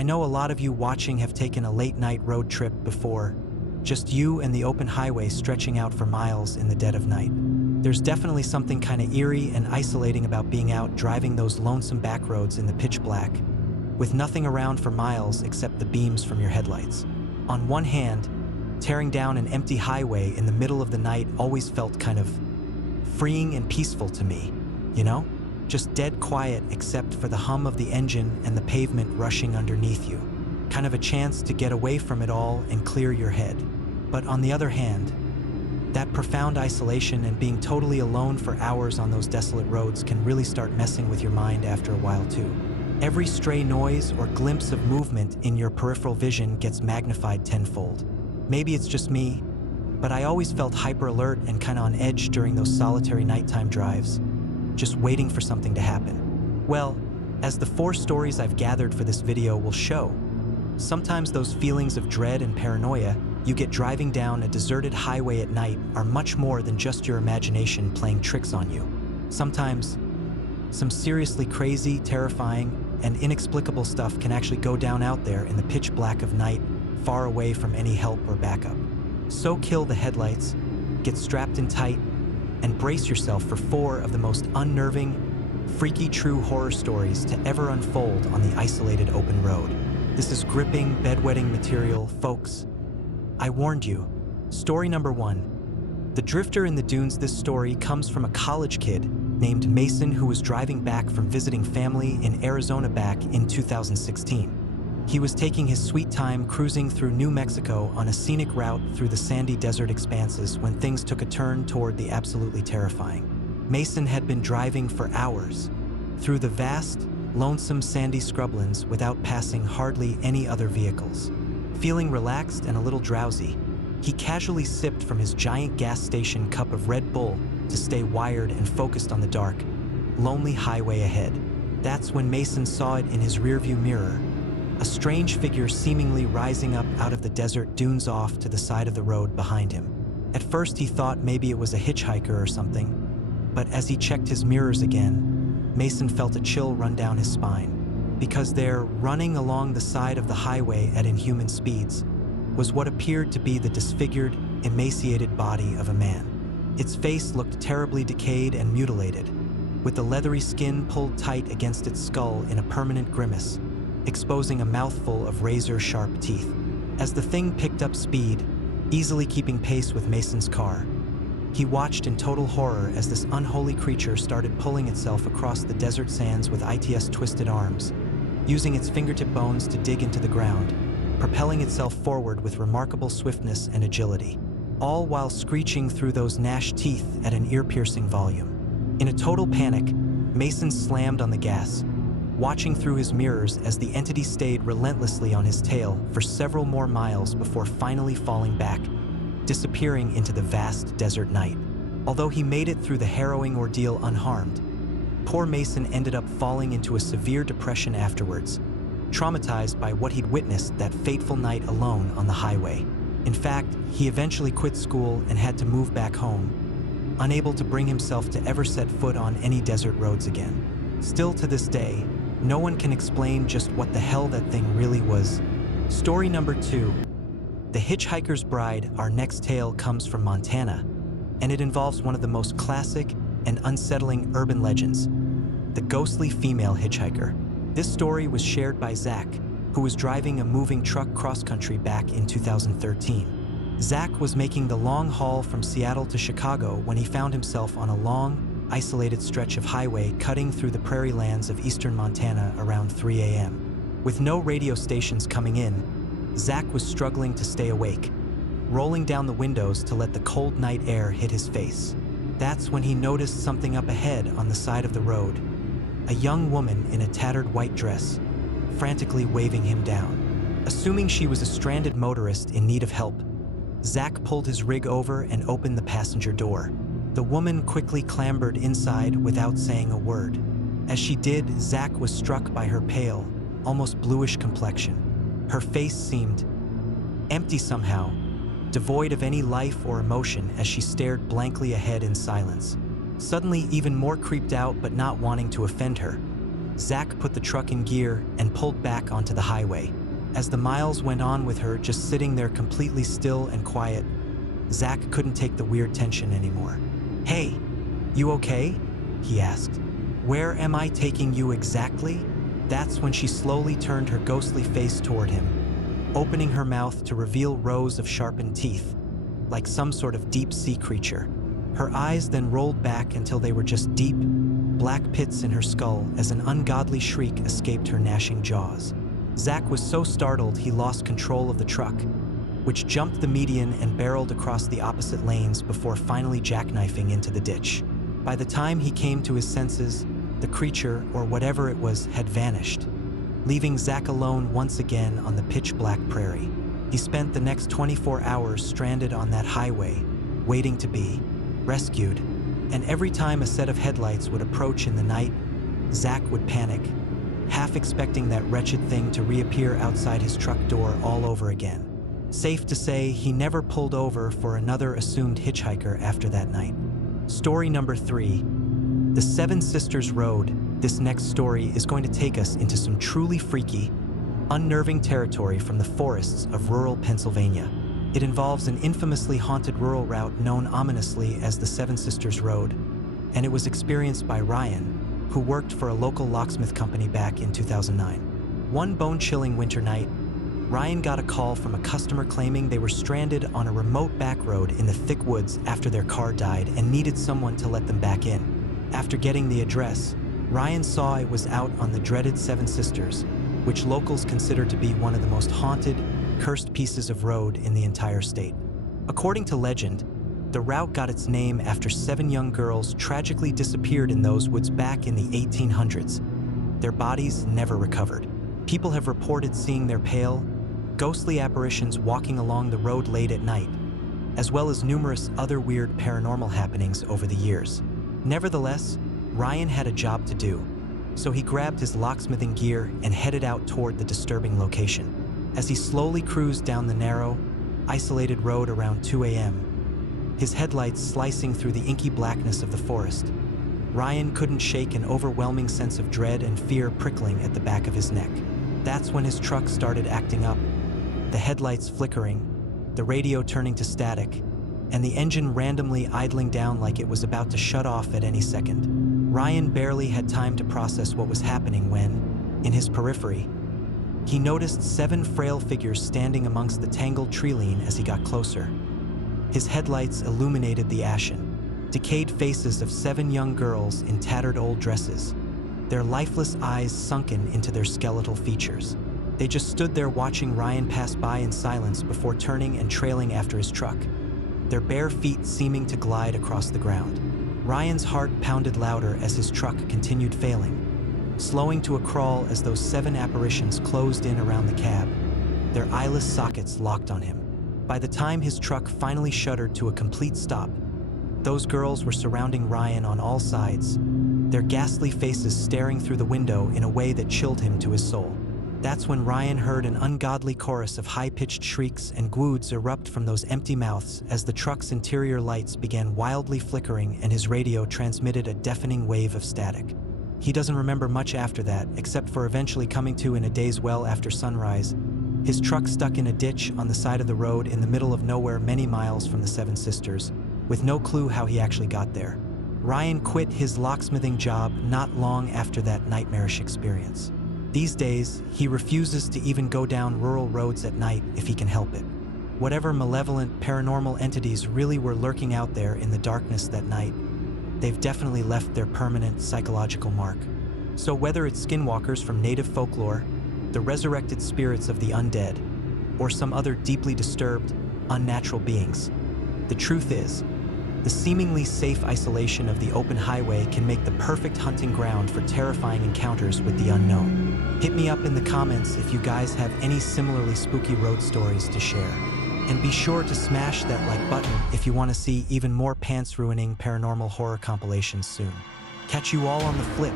I know a lot of you watching have taken a late-night road trip before, just you and the open highway stretching out for miles in the dead of night. There's definitely something kind of eerie and isolating about being out driving those lonesome back roads in the pitch black, with nothing around for miles except the beams from your headlights. On one hand, tearing down an empty highway in the middle of the night always felt kind of freeing and peaceful to me, you know? Just dead quiet except for the hum of the engine and the pavement rushing underneath you. Kind of a chance to get away from it all and clear your head. But on the other hand, that profound isolation and being totally alone for hours on those desolate roads can really start messing with your mind after a while too. Every stray noise or glimpse of movement in your peripheral vision gets magnified tenfold. Maybe it's just me, but I always felt hyper alert and kind of on edge during those solitary nighttime drives, just waiting for something to happen. Well, as the 4 stories I've gathered for this video will show, sometimes those feelings of dread and paranoia you get driving down a deserted highway at night are much more than just your imagination playing tricks on you. Sometimes, some seriously crazy, terrifying, and inexplicable stuff can actually go down out there in the pitch black of night, far away from any help or backup. So kill the headlights, get strapped in tight, and brace yourself for 4 of the most unnerving, freaky true horror stories to ever unfold on the isolated open road. This is gripping, bedwetting material, folks. I warned you. Story number 1. The drifter in the dunes. This story comes from a college kid named Mason who was driving back from visiting family in Arizona back in 2016. He was taking his sweet time cruising through New Mexico on a scenic route through the sandy desert expanses when things took a turn toward the absolutely terrifying. Mason had been driving for hours through the vast, lonesome sandy scrublands without passing hardly any other vehicles. Feeling relaxed and a little drowsy, he casually sipped from his giant gas station cup of Red Bull to stay wired and focused on the dark, lonely highway ahead. That's when Mason saw it in his rearview mirror, a strange figure seemingly rising up out of the desert dunes off to the side of the road behind him. At first he thought maybe it was a hitchhiker or something, but as he checked his mirrors again, Mason felt a chill run down his spine. Because there, running along the side of the highway at inhuman speeds, was what appeared to be the disfigured, emaciated body of a man. Its face looked terribly decayed and mutilated, with the leathery skin pulled tight against its skull in a permanent grimace, exposing a mouthful of razor-sharp teeth. As the thing picked up speed, easily keeping pace with Mason's car, he watched in total horror as this unholy creature started pulling itself across the desert sands with its twisted arms, using its fingertip bones to dig into the ground, propelling itself forward with remarkable swiftness and agility, all while screeching through those gnashed teeth at an ear-piercing volume. In a total panic, Mason slammed on the gas, watching through his mirrors as the entity stayed relentlessly on his tail for several more miles before finally falling back, disappearing into the vast desert night. Although he made it through the harrowing ordeal unharmed, poor Mason ended up falling into a severe depression afterwards, traumatized by what he'd witnessed that fateful night alone on the highway. In fact, he eventually quit school and had to move back home, unable to bring himself to ever set foot on any desert roads again. Still to this day, no one can explain just what the hell that thing really was. Story number 2. The Hitchhiker's Bride. Our next tale comes from Montana, and it involves one of the most classic and unsettling urban legends, the ghostly female hitchhiker. This story was shared by Zach, who was driving a moving truck cross-country back in 2013. Zach was making the long haul from Seattle to Chicago when he found himself on a long, isolated stretch of highway cutting through the prairie lands of eastern Montana around 3 a.m. With no radio stations coming in, Zach was struggling to stay awake, rolling down the windows to let the cold night air hit his face. That's when he noticed something up ahead on the side of the road, a young woman in a tattered white dress, frantically waving him down. Assuming she was a stranded motorist in need of help, Zach pulled his rig over and opened the passenger door. The woman quickly clambered inside without saying a word. As she did, Zach was struck by her pale, almost bluish complexion. Her face seemed empty somehow, devoid of any life or emotion as she stared blankly ahead in silence. Suddenly, even more creeped out but not wanting to offend her, Zach put the truck in gear and pulled back onto the highway. As the miles went on with her just sitting there completely still and quiet, Zach couldn't take the weird tension anymore. "Hey, you okay?" he asked. "Where am I taking you exactly?" That's when she slowly turned her ghostly face toward him, opening her mouth to reveal rows of sharpened teeth, like some sort of deep-sea creature. Her eyes then rolled back until they were just deep, black pits in her skull as an ungodly shriek escaped her gnashing jaws. Zach was so startled he lost control of the truck, which jumped the median and barreled across the opposite lanes before finally jackknifing into the ditch. By the time he came to his senses, the creature, or whatever it was, had vanished, leaving Zach alone once again on the pitch-black prairie. He spent the next 24 hours stranded on that highway, waiting to be rescued. And every time a set of headlights would approach in the night, Zach would panic, half expecting that wretched thing to reappear outside his truck door all over again. Safe to say, he never pulled over for another assumed hitchhiker after that night. Story number 3. The Seven Sisters Road. This next story is going to take us into some truly freaky, unnerving territory from the forests of rural Pennsylvania. It involves an infamously haunted rural route known ominously as the Seven Sisters Road, and it was experienced by Ryan, who worked for a local locksmith company back in 2009. One bone-chilling winter night, Ryan got a call from a customer claiming they were stranded on a remote back road in the thick woods after their car died and needed someone to let them back in. After getting the address, Ryan saw it was out on the dreaded Seven Sisters, which locals consider to be one of the most haunted, cursed pieces of road in the entire state. According to legend, the route got its name after 7 young girls tragically disappeared in those woods back in the 1800s. Their bodies never recovered. People have reported seeing their pale, ghostly apparitions walking along the road late at night, as well as numerous other weird paranormal happenings over the years. Nevertheless, Ryan had a job to do, so he grabbed his locksmithing gear and headed out toward the disturbing location. As he slowly cruised down the narrow, isolated road around 2 a.m., his headlights slicing through the inky blackness of the forest, Ryan couldn't shake an overwhelming sense of dread and fear prickling at the back of his neck. That's when his truck started acting up, the headlights flickering, the radio turning to static, and the engine randomly idling down like it was about to shut off at any second. Ryan barely had time to process what was happening when, in his periphery, he noticed 7 frail figures standing amongst the tangled tree-line as he got closer. His headlights illuminated the ashen, decayed faces of 7 young girls in tattered old dresses, their lifeless eyes sunken into their skeletal features. They just stood there watching Ryan pass by in silence before turning and trailing after his truck, their bare feet seeming to glide across the ground. Ryan's heart pounded louder as his truck continued failing, slowing to a crawl as those 7 apparitions closed in around the cab, their eyeless sockets locked on him. By the time his truck finally shuddered to a complete stop, those girls were surrounding Ryan on all sides, their ghastly faces staring through the window in a way that chilled him to his soul. That's when Ryan heard an ungodly chorus of high-pitched shrieks and gwoods erupt from those empty mouths as the truck's interior lights began wildly flickering and his radio transmitted a deafening wave of static. He doesn't remember much after that, except for eventually coming to in a daze well after sunrise, his truck stuck in a ditch on the side of the road in the middle of nowhere many miles from the Seven Sisters, with no clue how he actually got there. Ryan quit his locksmithing job not long after that nightmarish experience. These days, he refuses to even go down rural roads at night if he can help it. Whatever malevolent paranormal entities really were lurking out there in the darkness that night, they've definitely left their permanent psychological mark. So whether it's skinwalkers from native folklore, the resurrected spirits of the undead, or some other deeply disturbed, unnatural beings, the truth is, the seemingly safe isolation of the open highway can make the perfect hunting ground for terrifying encounters with the unknown. Hit me up in the comments if you guys have any similarly spooky road stories to share. And be sure to smash that like button if you want to see even more pants-ruining paranormal horror compilations soon. Catch you all on the flip.